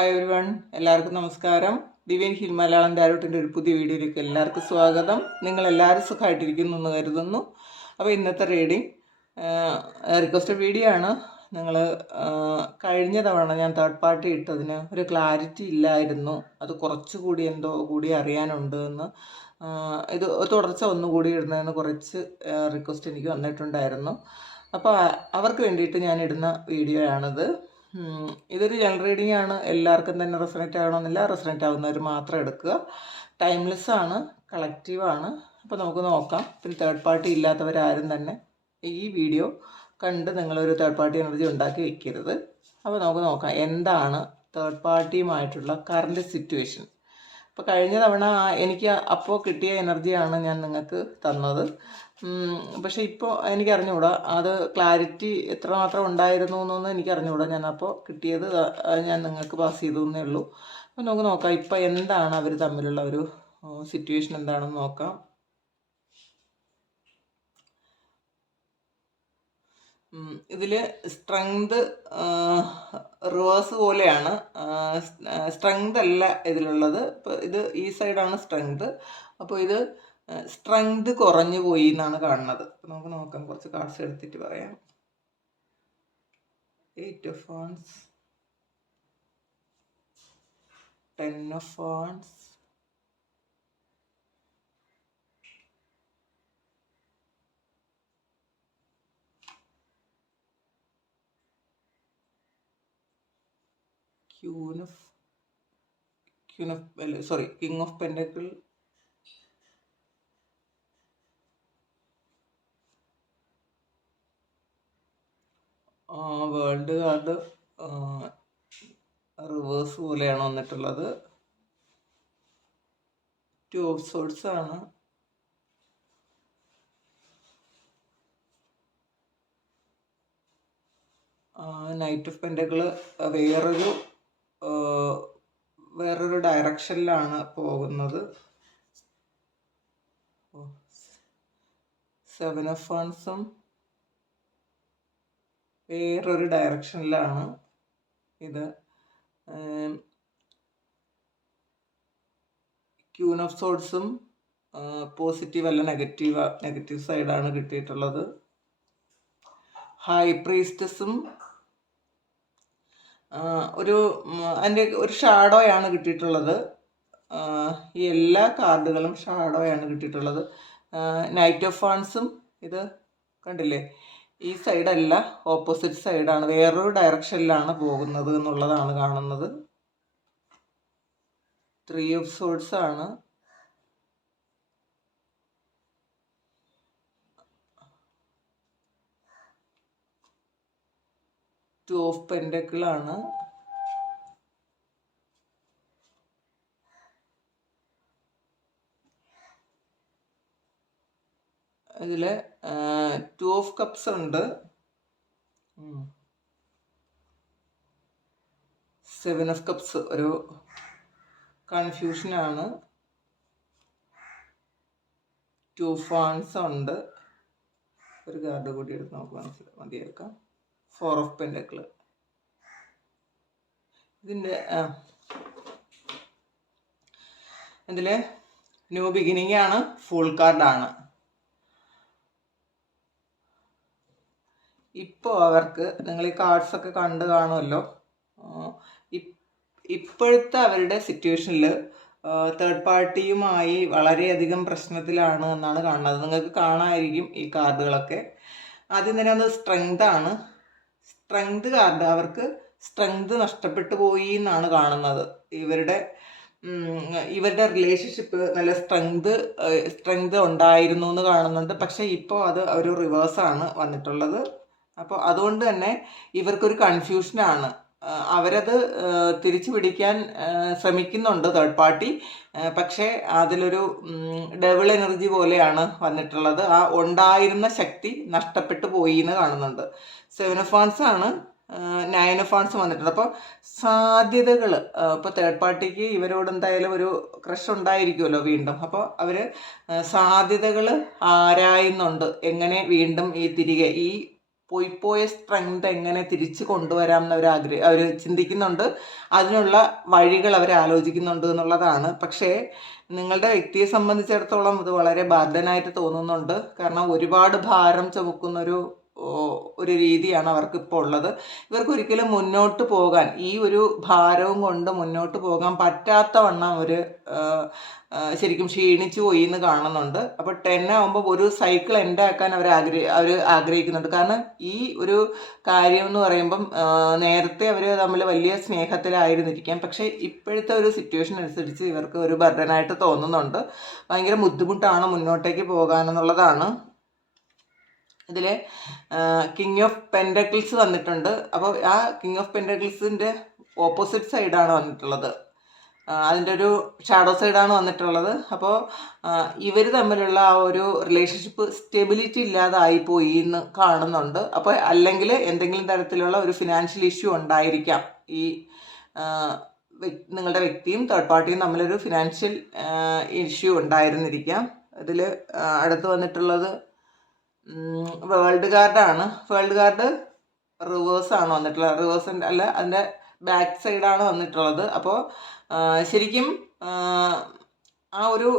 Hi every one എല്ലാവർക്കും നമസ്കാരം. ദിവ്യൻ hill Malayalam ഡയറക്ടറിന്റെ ഒരു പുതിയ വീഡിയോയിലേക്ക് എല്ലാവർക്കും സ്വാഗതം. നിങ്ങൾ എല്ലാവരും സുഖമായിട്ടിരിക്കുന്നു എന്ന് കരുതുന്നു. അപ്പോൾ ഇന്നത്തെ റീഡിങ് റിക്വസ്റ്റ് വീഡിയോ ആണ്. നിങ്ങൾ കഴിഞ്ഞ തവണ ഞാൻ തേർഡ് പാർട്ടി ഇട്ടതിന് ഒരു ക്ലാരിറ്റി ഇല്ലായിരുന്നു. അത് കുറച്ചുകൂടി എന്തോ കൂടി അറിയാനുണ്ട് എന്ന്. ഇത് തുടർച്ച ഒന്നുകൂടി ഇടുന്നതിന് കുറച്ച് റിക്വസ്റ്റ് എനിക്ക് വന്നിട്ടുണ്ടായിരുന്നു. അപ്പോൾ അവർക്ക് വേണ്ടിയിട്ട് ഞാൻ ഇടുന്ന വീഡിയോ ആണിത്. ഇതൊരു ജനറൽ റീഡിംഗ് ആണ്. എല്ലാവർക്കും തന്നെ റെസനേറ്റ് ആവണമെന്നില്ല റെസനേറ്റ് ആവുന്നവർ മാത്രം എടുക്കുക. ടൈംലെസ് ആണ്. കളക്റ്റീവാണ് അപ്പോൾ നമുക്ക് നോക്കാം. പിന്നെ തേർഡ് പാർട്ടി ഇല്ലാത്തവരാരും തന്നെ ഈ വീഡിയോ കണ്ട് നിങ്ങളൊരു തേർഡ് പാർട്ടി എനർജി ഉണ്ടാക്കി വെക്കരുത്. അപ്പോൾ നമുക്ക് നോക്കാം. എന്താണ് തേർഡ് പാർട്ടിയുമായിട്ടുള്ള കറണ്ട് സിറ്റുവേഷൻ അപ്പോൾ കഴിഞ്ഞ തവണ എനിക്ക് അപ്പോൾ കിട്ടിയ എനർജിയാണ് ഞാൻ നിങ്ങൾക്ക് തന്നത്. പക്ഷേ ഇപ്പോൾ എനിക്ക് അറിഞ്ഞുകൂടാ അത് ക്ലാരിറ്റി എത്ര മാത്രം ഉണ്ടായിരുന്നു എന്നൊന്നും എനിക്ക് അറിഞ്ഞുകൂടാ ഞാൻ അപ്പോൾ കിട്ടിയത് ഞാൻ നിങ്ങൾക്ക് പാസ് ചെയ്തു എന്നേ ഉള്ളൂ. അപ്പോൾ നമുക്ക് നോക്കാം ഇപ്പോൾ എന്താണ് അവർ തമ്മിലുള്ള ഒരു സിറ്റുവേഷൻ എന്താണെന്ന് നോക്കാം. ഇതിൽ സ്ട്രെങ്ത് റിവേഴ്സ് പോലെയാണ്. സ്ട്രെങ്ത് അല്ല ഇതിലുള്ളത്. ഇത് ഈ സൈഡാണ് സ്ട്രെങ്ത് അപ്പോൾ ഇത് സ്ട്രെങ്ത് കുറഞ്ഞു പോയി എന്നാണ് കാണുന്നത്. അപ്പം നമുക്ക് നോക്കാം. കുറച്ച് കാർഡ്സ് എടുത്തിട്ട് പറയാം. Eight of phones ten of phones queen of queen of sorry king of pentacle world card reverse പോലെയാണ് വന്നിട്ടുള്ളത്. ടു ഓഫ് സോഡ്സ് ആണ്. നൈറ്റ് ഓഫ് പെൻഡക്കിൾ വേറൊരു വേറൊരു ഡയറക്ഷനിലാണ് പോകുന്നത്. സെവൻ ഓഫ് ഫൺസും വേറൊരു ഡയറക്ഷനിലാണ് ഇത്. ക്യൂൻ ഓഫ് സോഡ്സും പോസിറ്റീവ് അല്ല നെഗറ്റീവ് നെഗറ്റീവ് സൈഡാണ് കിട്ടിയിട്ടുള്ളത്. ഹൈ പ്രീസ്റ്റസും ഒരു അതിന്റെ ഒരു ഷാഡോയാണ് കിട്ടിയിട്ടുള്ളത്. ഈ എല്ലാ കാർഡുകളും ഷാഡോയാണ് കിട്ടിയിട്ടുള്ളത്. നൈറ്റ് ഓഫ് ഫാൺസും ഇത് കണ്ടില്ലേ? ഈ സൈഡല്ല ഓപ്പോസിറ്റ് സൈഡാണ്. വേറൊരു ഡയറക്ഷനിലാണ് പോകുന്നത് എന്നുള്ളതാണ് കാണുന്നത്. ത്രീ ഓഫ് സോഡ്സ് ആണ്. ടു ഓഫ് പെൻഡക്കിൾ ഇതിൽ ടു ഓഫ് കപ്സ് ഉണ്ട്. സെവൻ ഓഫ് കപ്സ് ഒരു കൺഫ്യൂഷനാണ് ടു ഫാൻസ് ഉണ്ട്. ഒരു കാർഡ് കൂടി എടുത്ത് നമുക്ക് മനസ്സിലാക്കാം മതിയാക്കാം. ഫോർ ഓഫ് പെൻഡക്കിൾ ഇതിന്റെ ഇതിൽ ന്യൂ ബിഗിനിങ് ആണ് ഫുൾ കാർഡാണ് ഇപ്പോൾ അവർക്ക് നിങ്ങൾ ഈ കാർഡ്സ് ഒക്കെ കണ്ട് കാണുമല്ലോ. ഇപ്പോഴത്തെ അവരുടെ സിറ്റുവേഷനിൽ തേർഡ് പാർട്ടിയുമായി വളരെയധികം പ്രശ്നത്തിലാണ് എന്നാണ് കാണുന്നത്. നിങ്ങൾക്ക് കാണാമായിരിക്കും ഈ കാർഡുകളൊക്കെ ആദ്യം തന്നെ ഒന്ന് സ്ട്രെങ്ത് ആണ്. സ്ട്രെങ്ത് കാർഡ് അവർക്ക് സ്ട്രെങ്ത് നഷ്ടപ്പെട്ടു പോയി എന്നാണ് കാണുന്നത്. ഇവരുടെ ഇവരുടെ റിലേഷൻഷിപ്പ് നല്ല സ്ട്രെങ്ത് സ്ട്രെങ്ത് ഉണ്ടായിരുന്നു എന്ന് കാണുന്നുണ്ട്. പക്ഷേ ഇപ്പോൾ അത് ഒരു റിവേഴ്സാണ് വന്നിട്ടുള്ളത്. അപ്പോൾ അതുകൊണ്ട് തന്നെ ഇവർക്കൊരു കൺഫ്യൂഷനാണ് അവരത് തിരിച്ചു പിടിക്കാൻ ശ്രമിക്കുന്നുണ്ട് തേർഡ് പാർട്ടി പക്ഷേ അതിലൊരു ഡബിൾ എനർജി പോലെയാണ് വന്നിട്ടുള്ളത്. ആ ഉണ്ടായിരുന്ന ശക്തി നഷ്ടപ്പെട്ടു പോയി എന്ന് കാണുന്നുണ്ട്. സെവൻ ഓഫ് ഫാൻസ് ആണ് നയൻ ഓഫ് ഫാൻസ് വന്നിട്ടുണ്ട് അപ്പോൾ സാധ്യതകൾ ഇപ്പോൾ തേർഡ് പാർട്ടിക്ക് ഇവരോട് എന്തായാലും ഒരു ക്രഷ് ഉണ്ടായിരിക്കുമല്ലോ വീണ്ടും. അപ്പോൾ അവർ സാധ്യതകൾ ആരായുന്നുണ്ട്? എങ്ങനെ വീണ്ടും ഈ തിരികെ ഈ പോയിപ്പോയ സ്ട്രെങ്ത് എങ്ങനെ തിരിച്ച് കൊണ്ടുവരാം എന്ന് അവർ ആഗ്രഹ അവർ ചിന്തിക്കുന്നുണ്ട്. അതിനുള്ള വഴികൾ അവർ ആലോചിക്കുന്നുണ്ട് എന്നുള്ളതാണ്. പക്ഷേ നിങ്ങളുടെ വ്യക്തിയെ സംബന്ധിച്ചിടത്തോളം ഇത് വളരെ ബാധനായിട്ട് തോന്നുന്നുണ്ട്. കാരണം ഒരുപാട് ഭാരം ചുമക്കുന്നൊരു ഒരു രീതിയാണ് അവർക്ക് ഇപ്പോൾ ഉള്ളത്. ഇവർക്ക് ഒരിക്കലും മുന്നോട്ട് പോകാൻ ഈ ഒരു ഭാരവും കൊണ്ട് മുന്നോട്ട് പോകാൻ പറ്റാത്ത വണ്ണം അവർ ശരിക്കും ക്ഷീണിച്ചു പോയി എന്ന് കാണുന്നുണ്ട്. അപ്പോൾ ടെൻ ആകുമ്പോൾ ഒരു സൈക്കിൾ എന്റെ ആക്കാൻ അവർ ആഗ്രഹി അവർ ആഗ്രഹിക്കുന്നുണ്ട്. കാരണം ഈ ഒരു കാര്യം എന്ന് പറയുമ്പം നേരത്തെ അവർ തമ്മിൽ വലിയ സ്നേഹത്തിലായിരുന്നിരിക്കാം. പക്ഷേ ഇപ്പോഴത്തെ ഒരു സിറ്റുവേഷൻ അനുസരിച്ച് ഇവർക്ക് ഒരു ബർഡനായിട്ട് തോന്നുന്നുണ്ട്. ഭയങ്കര ബുദ്ധിമുട്ടാണ് മുന്നോട്ടേക്ക് പോകാനെന്നുള്ളതാണ് ഇതിൽ കിങ് ഓഫ് പെൻഡക്കിൾസ് വന്നിട്ടുണ്ട്. അപ്പോൾ ആ കിങ് ഓഫ് പെൻഡക്കിൾസിന്റെ ഓപ്പോസിറ്റ് സൈഡാണ് വന്നിട്ടുള്ളത്. അതിന്റെ ഒരു ഷാഡോ സൈഡാണ് വന്നിട്ടുള്ളത്. അപ്പോൾ ഇവർ തമ്മിലുള്ള ആ ഒരു റിലേഷൻഷിപ്പ് സ്റ്റെബിലിറ്റി ഇല്ലാതായിപ്പോയി എന്ന് കാണുന്നുണ്ട്. അപ്പോൾ അല്ലെങ്കിൽ എന്തെങ്കിലും തരത്തിലുള്ള ഒരു ഫിനാൻഷ്യൽ ഇഷ്യൂ ഉണ്ടായിരിക്കാം. ഈ നിങ്ങളുടെ വ്യക്തിയും തേർഡ് പാർട്ടിയും തമ്മിലൊരു ഫിനാൻഷ്യൽ ഇഷ്യൂ ഉണ്ടായിരുന്നിരിക്കാം. ഇതിൽ അടുത്ത് വന്നിട്ടുള്ളത് വേൾഡ് കാർഡാണ് വേൾഡ് കാർഡ് റിവേഴ്സ് ആണ് വന്നിട്ടുള്ളത്. റിവേഴ്സ് അല്ല അതിന്റെ ബാക്ക് സൈഡാണ് വന്നിട്ടുള്ളത്. അപ്പോൾ ശരിക്കും ആ, ഒരു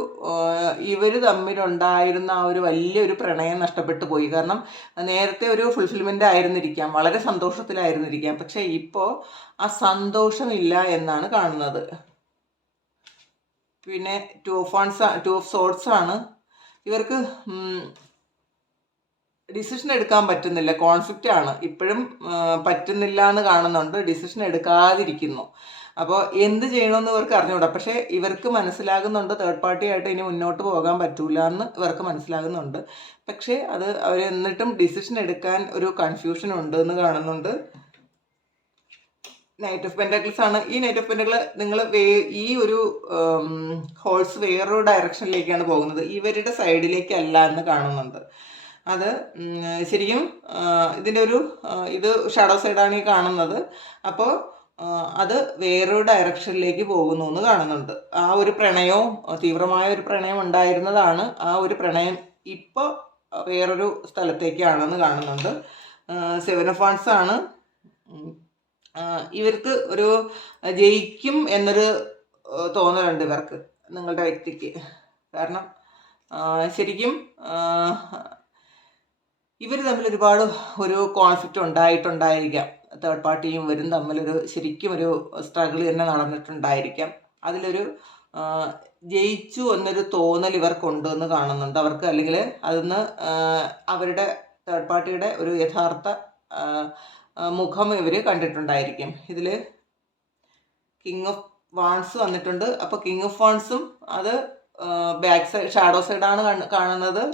ഇവർ തമ്മിലുണ്ടായിരുന്ന ആ ഒരു വലിയൊരു പ്രണയം നഷ്ടപ്പെട്ടു പോയി. കാരണം നേരത്തെ ഒരു ഫുൾഫിൽമെന്റ് ആയിരുന്നിരിക്കാം. വളരെ സന്തോഷത്തിലായിരുന്നിരിക്കാം. പക്ഷേ ഇപ്പോൾ ആ സന്തോഷമില്ല എന്നാണ് കാണുന്നത്. പിന്നെ two of wands two of swords ആണ്. ഇവർക്ക് ഡിസിഷൻ എടുക്കാൻ പറ്റുന്നില്ല. കോൺഫ്ലിക്റ്റ് ആണ്. ഇപ്പോഴും പറ്റുന്നില്ല എന്ന് കാണുന്നുണ്ട്. ഡിസിഷൻ എടുക്കാതിരിക്കുന്നു. അപ്പോൾ എന്ത് ചെയ്യണമെന്ന് ഇവർക്ക് അറിഞ്ഞുകൂടാ. പക്ഷേ ഇവർക്ക് മനസ്സിലാകുന്നുണ്ട്. തേർഡ് പാർട്ടി ആയിട്ട് ഇനി മുന്നോട്ട് പോകാൻ പറ്റൂല എന്ന് ഇവർക്ക് മനസ്സിലാകുന്നുണ്ട്. പക്ഷേ അത് അവർ എന്നിട്ടും ഡിസിഷൻ എടുക്കാൻ ഒരു കൺഫ്യൂഷൻ ഉണ്ട് എന്ന് കാണുന്നുണ്ട്. നൈറ്റ് ഓഫ് പെൻഡക്കിൾസ് ആണ്. ഈ നൈറ്റ് ഓഫ് പെൻഡക്കിൾ നിങ്ങൾ വേ ഈ ഒരു ഹോൾസ് വേറൊരു ഡയറക്ഷനിലേക്കാണ് പോകുന്നത്. ഇവരുടെ സൈഡിലേക്കല്ല എന്ന് കാണുന്നുണ്ട്. അത് ശരിക്കും ഇതിന്റെ ഒരു ഇത് ഷാഡോ സൈഡാണ് ഈ കാണുന്നത്. അപ്പോൾ അത് വേറൊരു ഡയറക്ഷനിലേക്ക് പോകുന്നു എന്ന് കാണുന്നുണ്ട്. ആ ഒരു പ്രണയവും തീവ്രമായ ഒരു പ്രണയം ഉണ്ടായിരുന്നതാണ് ആ ഒരു പ്രണയം ഇപ്പോൾ വേറൊരു സ്ഥലത്തേക്കാണെന്ന് കാണുന്നുണ്ട്. സെവൻ ഓഫ് വൺസ് ആണ്. ഇവർക്ക് ഒരു ജയിക്കും എന്നൊരു തോന്നലുണ്ട് ഇവർക്ക് നിങ്ങളുടെ വ്യക്തിക്ക്. കാരണം ശരിക്കും ഇവർ തമ്മിൽ ഒരുപാട് ഒരു കോൺഫ്ലിക്റ്റ് ഉണ്ടായിട്ടുണ്ടായിരിക്കാം. തേർഡ് പാർട്ടിയും ഇവരും തമ്മിലൊരു ശരിക്കും ഒരു സ്ട്രഗിൾ തന്നെ നടന്നിട്ടുണ്ടായിരിക്കാം. അതിലൊരു ജയിച്ചു എന്നൊരു തോന്നൽ ഇവർക്കുണ്ട് എന്ന് കാണുന്നുണ്ട്. അവർക്ക് അല്ലെങ്കിൽ അതിന്ന് അവരുടെ തേർഡ് പാർട്ടിയുടെ ഒരു യഥാർത്ഥ മുഖം ഇവർ കണ്ടിട്ടുണ്ടായിരിക്കും. ഇതിൽ കിങ് ഓഫ് വാൺസ് വന്നിട്ടുണ്ട്. അപ്പോൾ കിങ് ഓഫ് വാൺസും അത് ബാക്ക് സൈഡ് ഷാഡോ സൈഡാണ് കാണുന്നത്.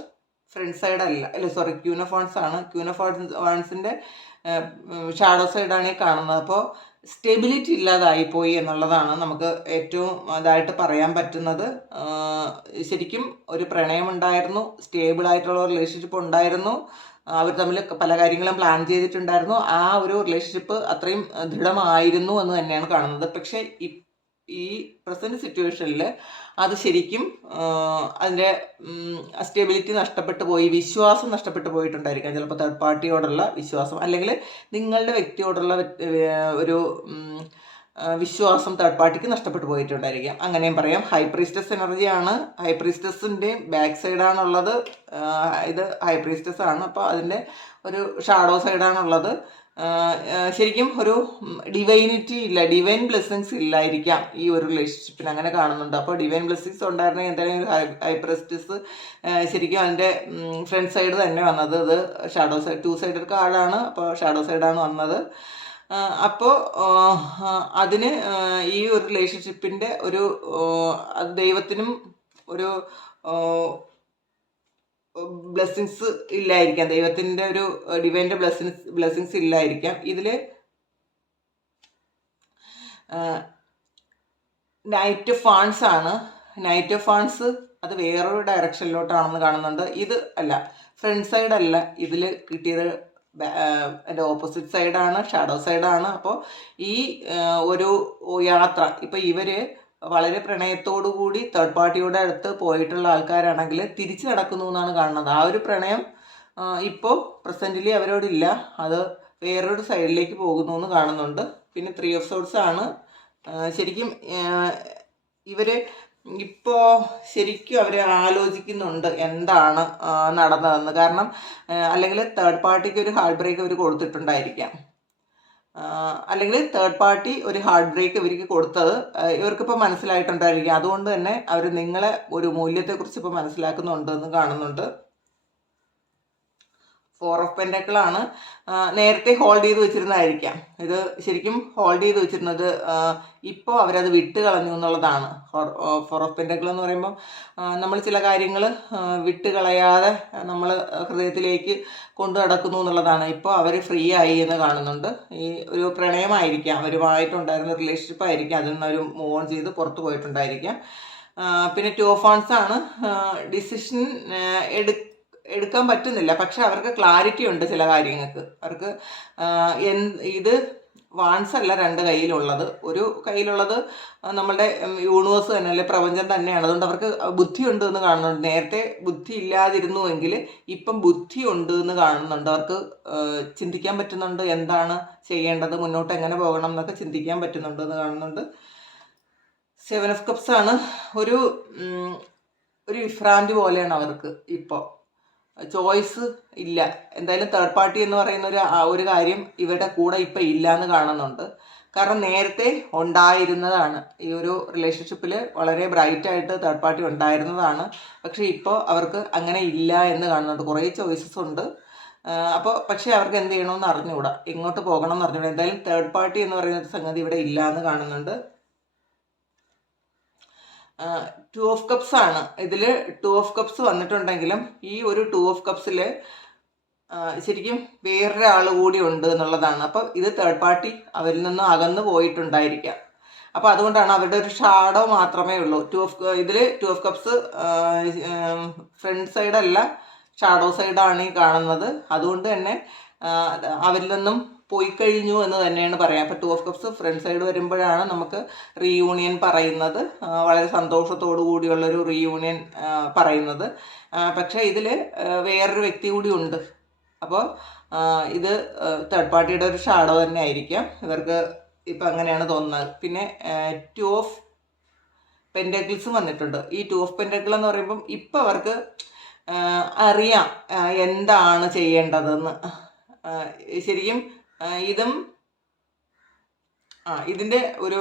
ഫ്രണ്ട് സൈഡ് അല്ല അല്ല സോറി ക്യൂനഫോൺസ് ആണ്. ക്യൂനഫോൺസ് വാൺസിന്റെ ഷാഡോ സൈഡാണ് ഈ കാണുന്നത്. അപ്പോൾ സ്റ്റെബിലിറ്റി ഇല്ലാതായിപ്പോയി എന്നുള്ളതാണ് നമുക്ക് ഏറ്റവും ഇതായിട്ട് പറയാൻ പറ്റുന്നത്. ശരിക്കും ഒരു പ്രണയമുണ്ടായിരുന്നു സ്റ്റേബിൾ ആയിട്ടുള്ള റിലേഷൻഷിപ്പ് ഉണ്ടായിരുന്നു. അവർ തമ്മിൽ പല കാര്യങ്ങളും പ്ലാൻ ചെയ്തിട്ടുണ്ടായിരുന്നു. ആ ഒരു റിലേഷൻഷിപ്പ് അത്രയും ദൃഢമായിരുന്നു എന്ന് തന്നെയാണ് കാണുന്നത്. പക്ഷേ ഈ പ്രസന്റ് സിറ്റുവേഷനിൽ അത് ശരിക്കും അതിന്റെ സ്റ്റെബിലിറ്റി നഷ്ടപ്പെട്ടു പോയി വിശ്വാസം നഷ്ടപ്പെട്ടു പോയിട്ടുണ്ടായിരിക്കാം. ചിലപ്പോൾ തേർഡ് പാർട്ടിയോടുള്ള വിശ്വാസം അല്ലെങ്കിൽ നിങ്ങളുടെ വ്യക്തിയോടുള്ള വ്യ- ഒരു വിശ്വാസം തേർഡ് പാർട്ടിക്ക് നഷ്ടപ്പെട്ടു പോയിട്ടുണ്ടായിരിക്കാം. അങ്ങനെയും പറയാം. ഹൈ പ്രീസ്റ്റസ് എനർജിയാണ് ഹൈ പ്രീസ്റ്റസിന്റെ ബാക്ക് സൈഡാണുള്ളത് ഇത് ഹൈ പ്രീസ്റ്റസ് ആണ്. അപ്പോൾ അതിന്റെ ഒരു ഷാഡോ സൈഡാണുള്ളത് ശരിക്കും ഒരു ഡിവൈനിറ്റി ഇല്ല. ഡിവൈൻ ബ്ലെസ്സിങ്സ് ഇല്ലായിരിക്കാം ഈ ഒരു റിലേഷൻഷിപ്പിന് അങ്ങനെ കാണുന്നുണ്ട്. അപ്പോൾ ഡിവൈൻ ബ്ലെസ്സിങ്സ് ഉണ്ടായിരുന്നെങ്കിൽ എന്തായാലും ഹൈ പ്രീസ്റ്റസ് ശരിക്കും അതിന്റെ ഫ്രണ്ട് സൈഡ് തന്നെ വന്നത്. ഇത് ഷാഡോ സൈഡ് ടു സൈഡ് കാർഡാണ് അപ്പോൾ ഷാഡോ സൈഡാണ് വന്നത്. അപ്പോൾ അതിന് ഈ ഒരു റിലേഷൻഷിപ്പിന്റെ ഒരു ദൈവത്തിനും ഒരു ബ്ലെസ്സിങ്സ് ഇല്ലായിരിക്കാം. ദൈവത്തിന്റെ ഒരു ഡിവൈന്റെ ബ്ലെസ്സിങ്സ് ബ്ലെസ്സിങ്സ് ഇല്ലായിരിക്കാം. ഇതിൽ നൈറ്റ് ഫാൺസ് ആണ്. നൈറ്റ് ഫാൺസ് അത് വേറൊരു ഡയറക്ഷനിലോട്ടാണെന്ന് കാണുന്നുണ്ട്. ഇത് അല്ല ഫ്രണ്ട് സൈഡ് അല്ല. ഇതിൽ കിട്ടിയത് എന്റെ ഓപ്പോസിറ്റ് സൈഡാണ് ഷാഡോ സൈഡാണ് അപ്പോൾ ഈ ഒരു യാത്ര ഇപ്പം ഇവർ വളരെ പ്രണയത്തോടു കൂടി തേർഡ് പാർട്ടിയുടെ അടുത്ത് പോയിട്ടുള്ള ആൾക്കാരാണെങ്കിൽ തിരിച്ചു നടക്കുന്നു എന്നാണ് കാണുന്നത്. ആ ഒരു പ്രണയം ഇപ്പോൾ പ്രസന്റ്ലി അവരോടില്ല അത് വേറൊരു സൈഡിലേക്ക് പോകുന്നു എന്ന് കാണുന്നുണ്ട്. പിന്നെ ത്രീ ഓഫ് സോഡ്സ് ആണ്. ശരിക്കും ഇവർ ഇപ്പോൾ ശരിക്കും അവർ ആലോചിക്കുന്നുണ്ട് എന്താണ് നടന്നതെന്ന്. കാരണം അല്ലെങ്കിൽ തേർഡ് പാർട്ടിക്ക് ഒരു ഹാർട്ട് ബ്രേക്ക് അവർ കൊടുത്തിട്ടുണ്ടായിരിക്കാം. അല്ലെങ്കിൽ തേർഡ് പാർട്ടി ഒരു ഹാർട്ട് ബ്രേക്ക് ഇവർക്ക് കൊടുത്തത് ഇവർക്കിപ്പോൾ മനസ്സിലായിട്ടുണ്ടായിരിക്കാം. അതുകൊണ്ട് തന്നെ അവർ നിങ്ങളെ ഒരു മൂല്യത്തെക്കുറിച്ച് ഇപ്പോൾ മനസ്സിലാക്കുന്നുണ്ടെന്ന് കാണുന്നുണ്ട്. ഫോർ ഓഫ് പെൻഡക്കിളാണ് നേരത്തെ ഹോൾഡ് ചെയ്ത് വെച്ചിരുന്നതായിരിക്കാം. ഇത് ശരിക്കും ഹോൾഡ് ചെയ്ത് വെച്ചിരുന്നത് ഇപ്പോൾ അവരത് വിട്ട് കളഞ്ഞു എന്നുള്ളതാണ്. ഫോർ ഓഫ് പെൻഡക്കിൾ എന്ന് പറയുമ്പോൾ നമ്മൾ ചില കാര്യങ്ങൾ വിട്ട് കളയാതെ നമ്മൾ ഹൃദയത്തിലേക്ക് കൊണ്ടു നടക്കുന്നു എന്നുള്ളതാണ്. ഇപ്പോൾ അവർ ഫ്രീ ആയി എന്ന് കാണുന്നുണ്ട്. ഈ ഒരു പ്രണയമായിരിക്കാം. അവരുമായിട്ടുണ്ടായിരുന്ന റിലേഷൻഷിപ്പ് ആയിരിക്കാം. അതിൽ നിന്ന് അവർ മൂവ് ഓൺ ചെയ്ത് പുറത്തു പോയിട്ടുണ്ടായിരിക്കാം. പിന്നെ ടു ഓഫ് ആണ്. ഡിസിഷൻ എടു എടുക്കാൻ പറ്റുന്നില്ല. പക്ഷെ അവർക്ക് ക്ലാരിറ്റി ഉണ്ട് ചില കാര്യങ്ങൾക്ക്. അവർക്ക് ഇത് വാൺസ് അല്ല രണ്ട് കയ്യിലുള്ളത്. ഒരു കയ്യിലുള്ളത് നമ്മുടെ യൂണിവേഴ്സ് തന്നെ അല്ലെ പ്രപഞ്ചം തന്നെയാണ്. അതുകൊണ്ട് അവർക്ക് ബുദ്ധി ഉണ്ട് എന്ന് കാണുന്നുണ്ട്. നേരത്തെ ബുദ്ധി ഇല്ലാതിരുന്നുവെങ്കിൽ ഇപ്പം ബുദ്ധി ഉണ്ട് എന്ന് കാണുന്നുണ്ട്. അവർക്ക് ചിന്തിക്കാൻ പറ്റുന്നുണ്ട് എന്താണ് ചെയ്യേണ്ടത് മുന്നോട്ട് എങ്ങനെ പോകണം എന്നൊക്കെ ചിന്തിക്കാൻ പറ്റുന്നുണ്ട് എന്ന് കാണുന്നുണ്ട്. സെവൻ ഓഫ് കപ്സ് ആണ് ഒരു ഒരു വിഭ്രാന്തി പോലെയാണ് അവർക്ക് ഇപ്പോൾ. ചോയ്സ് ഇല്ല. എന്തായാലും തേർഡ് പാർട്ടി എന്ന് പറയുന്ന ഒരു ആ ഒരു കാര്യം ഇവരുടെ കൂടെ ഇപ്പം ഇല്ല എന്ന് കാണുന്നുണ്ട്. കാരണം നേരത്തെ ഉണ്ടായിരുന്നതാണ്. ഈ ഒരു റിലേഷൻഷിപ്പിൽ വളരെ ബ്രൈറ്റ് ആയിട്ട് തേർഡ് പാർട്ടി ഉണ്ടായിരുന്നതാണ്. പക്ഷേ ഇപ്പോൾ അവർക്ക് അങ്ങനെ ഇല്ല എന്ന് കാണുന്നുണ്ട്. കുറേ ചോയ്സസ് ഉണ്ട്. അപ്പോൾ പക്ഷേ അവർക്ക് എന്ത് ചെയ്യണമെന്ന് അറിഞ്ഞുകൂടാ. എങ്ങോട്ട് പോകണം എന്ന് അറിഞ്ഞുകൂടാ. എന്തായാലും തേർഡ് പാർട്ടി എന്ന് പറയുന്ന ഒരു സംഗതി ഇവിടെ ഇല്ല എന്ന് കാണുന്നുണ്ട്. ടു ഓഫ് കപ്സ് ആണ്. ഇതിൽ ടു ഓഫ് കപ്സ് വന്നിട്ടുണ്ടെങ്കിലും ഈ ഒരു ടു ഓഫ് കപ്സിൽ ശരിക്കും വേറൊരാൾ കൂടി ഉണ്ട് എന്നുള്ളതാണ്. അപ്പോൾ ഇത് തേർഡ് പാർട്ടി അവരിൽ നിന്ന് അകന്നു പോയിട്ടുണ്ടായിരിക്കാം. അപ്പോൾ അതുകൊണ്ടാണ് അവരുടെ ഒരു ഷാഡോ മാത്രമേ ഉള്ളൂ. ടു ഓഫ് ഇതിൽ ടു ഓഫ് കപ്സ് ഫ്രണ്ട് സൈഡല്ല ഷാഡോ സൈഡാണ് ഈ കാണുന്നത്. അതുകൊണ്ട് തന്നെ അവരിൽ നിന്നും പോയി കഴിഞ്ഞു എന്ന് തന്നെയാണ് പറയാം. അപ്പോൾ two of cups front side വരുമ്പോഴാണ് നമുക്ക് റീയൂണിയൻ പറയുന്നത്. വളരെ സന്തോഷത്തോടു കൂടിയുള്ളൊരു റീയൂണിയൻ പറയുന്നത്. പക്ഷേ ഇതിൽ വേറൊരു വ്യക്തി കൂടി ഉണ്ട്. അപ്പോൾ ഇത് തേർഡ് പാർട്ടിയുടെ ഒരു ഷാഡോ തന്നെ ആയിരിക്കാം. ഇവർക്ക് ഇപ്പം അങ്ങനെയാണ് തോന്നുന്നത്. പിന്നെ ടു ഓഫ് പെന്റക്കിൾസും വന്നിട്ടുണ്ട്. ഈ ടു ഓഫ് പെൻഡക്കിൾ എന്ന് പറയുമ്പം ഇപ്പം അവർക്ക് അറിയാം എന്താണ് ചെയ്യേണ്ടതെന്ന്. ശരിക്കും ഇതും ആ ഇതിന്റെ ഒരു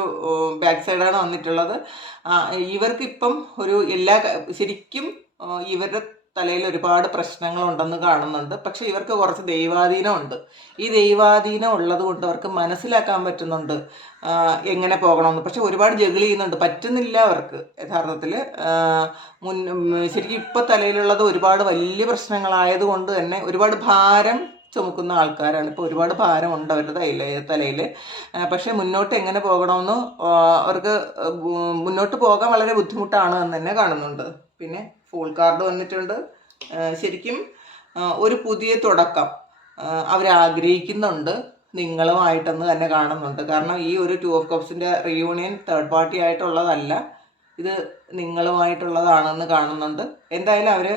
ബാക്ക് സൈഡാണ് വന്നിട്ടുള്ളത്. ആ, ഇവർക്ക് ഇപ്പം ഒരു എല്ലാ ശരിക്കും ഇവരുടെ തലയിൽ ഒരുപാട് പ്രശ്നങ്ങളുണ്ടെന്ന് കാണുന്നുണ്ട്. പക്ഷെ ഇവർക്ക് കുറച്ച് ദൈവാധീനം ഉണ്ട്. ഈ ദൈവാധീനം ഉള്ളത് കൊണ്ട് അവർക്ക് മനസ്സിലാക്കാൻ പറ്റുന്നുണ്ട് എങ്ങനെ പോകണമെന്ന്. പക്ഷെ ഒരുപാട് ജഗിൾ ചെയ്യുന്നുണ്ട്. പറ്റുന്നില്ല അവർക്ക് യഥാർത്ഥത്തിൽ. മുൻ ശരിക്കും ഇപ്പം തലയിലുള്ളത് ഒരുപാട് വലിയ പ്രശ്നങ്ങളായത് കൊണ്ട് തന്നെ ഒരുപാട് ഭാരം ചുമക്കുന്ന ആൾക്കാരാണ്. ഇപ്പോൾ ഒരുപാട് ഭാരമുണ്ട് അവരുടെ തലയിൽ തലയിൽ പക്ഷേ മുന്നോട്ട് എങ്ങനെ പോകണമെന്ന് അവർക്ക് മുന്നോട്ട് പോകാൻ വളരെ ബുദ്ധിമുട്ടാണ് എന്ന് തന്നെ കാണുന്നുണ്ട്. പിന്നെ ഫുൾ കാർഡ് വന്നിട്ടുണ്ട്. ശരിക്കും ഒരു പുതിയ തുടക്കം അവരാഗ്രഹിക്കുന്നുണ്ട് നിങ്ങളുമായിട്ടെന്ന് തന്നെ കാണുന്നുണ്ട്. കാരണം ഈ ഒരു ടു ഓഫ് കപ്സിന്റെ റിയൂണിയൻ തേർഡ് പാർട്ടി ആയിട്ടുള്ളതല്ല. ഇത് നിങ്ങളുമായിട്ടുള്ളതാണെന്ന് കാണുന്നുണ്ട്. എന്തായാലും അവർ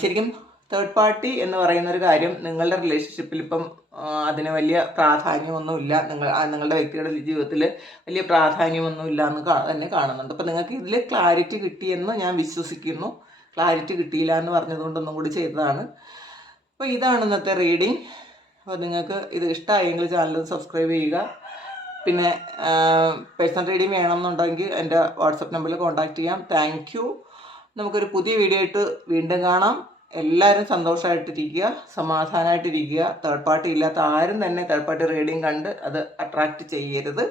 ശരിക്കും തേർഡ് പാർട്ടി എന്ന് പറയുന്ന ഒരു കാര്യം നിങ്ങളുടെ റിലേഷൻഷിപ്പിൽ ഇപ്പം അതിന് വലിയ പ്രാധാന്യമൊന്നുമില്ല. നിങ്ങൾ നിങ്ങളുടെ വ്യക്തിയുടെ ജീവിതത്തിൽ വലിയ പ്രാധാന്യമൊന്നുമില്ല എന്ന് തന്നെ കാണുന്നുണ്ട്. അപ്പം നിങ്ങൾക്ക് ഇതിൽ ക്ലാരിറ്റി കിട്ടിയെന്ന് ഞാൻ വിശ്വസിക്കുന്നു. ക്ലാരിറ്റി കിട്ടിയില്ല എന്ന് പറഞ്ഞതുകൊണ്ട് ഒന്നും കൂടി ചെയ്തതാണ്. അപ്പോൾ ഇതാണ് ഇന്നത്തെ റീഡിങ് അപ്പോൾ നിങ്ങൾക്ക് ഇത് ഇഷ്ടമായെങ്കിൽ ചാനൽ സബ്സ്ക്രൈബ് ചെയ്യുക. പിന്നെ പേഴ്സണൽ റീഡിങ് വേണമെന്നുണ്ടെങ്കിൽ എന്റെ വാട്സപ്പ് നമ്പറിൽ കോൺടാക്ട് ചെയ്യാം. താങ്ക് നമുക്കൊരു പുതിയ വീഡിയോ ആയിട്ട് വീണ്ടും കാണാം. എല്ലാവരും സന്തോഷമായിട്ടിരിക്കുക സമാധാനമായിട്ടിരിക്കുക തേർഡ് പാർട്ടി ഇല്ലാത്ത ആരും തന്നെ തേർഡ് പാർട്ടി റീഡിങ് കണ്ട് അത് അട്രാക്റ്റ് ചെയ്യരുത്.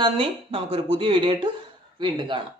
നന്ദി. നമുക്കൊരു പുതിയ വീഡിയോ ആയിട്ട് വീണ്ടും കാണാം.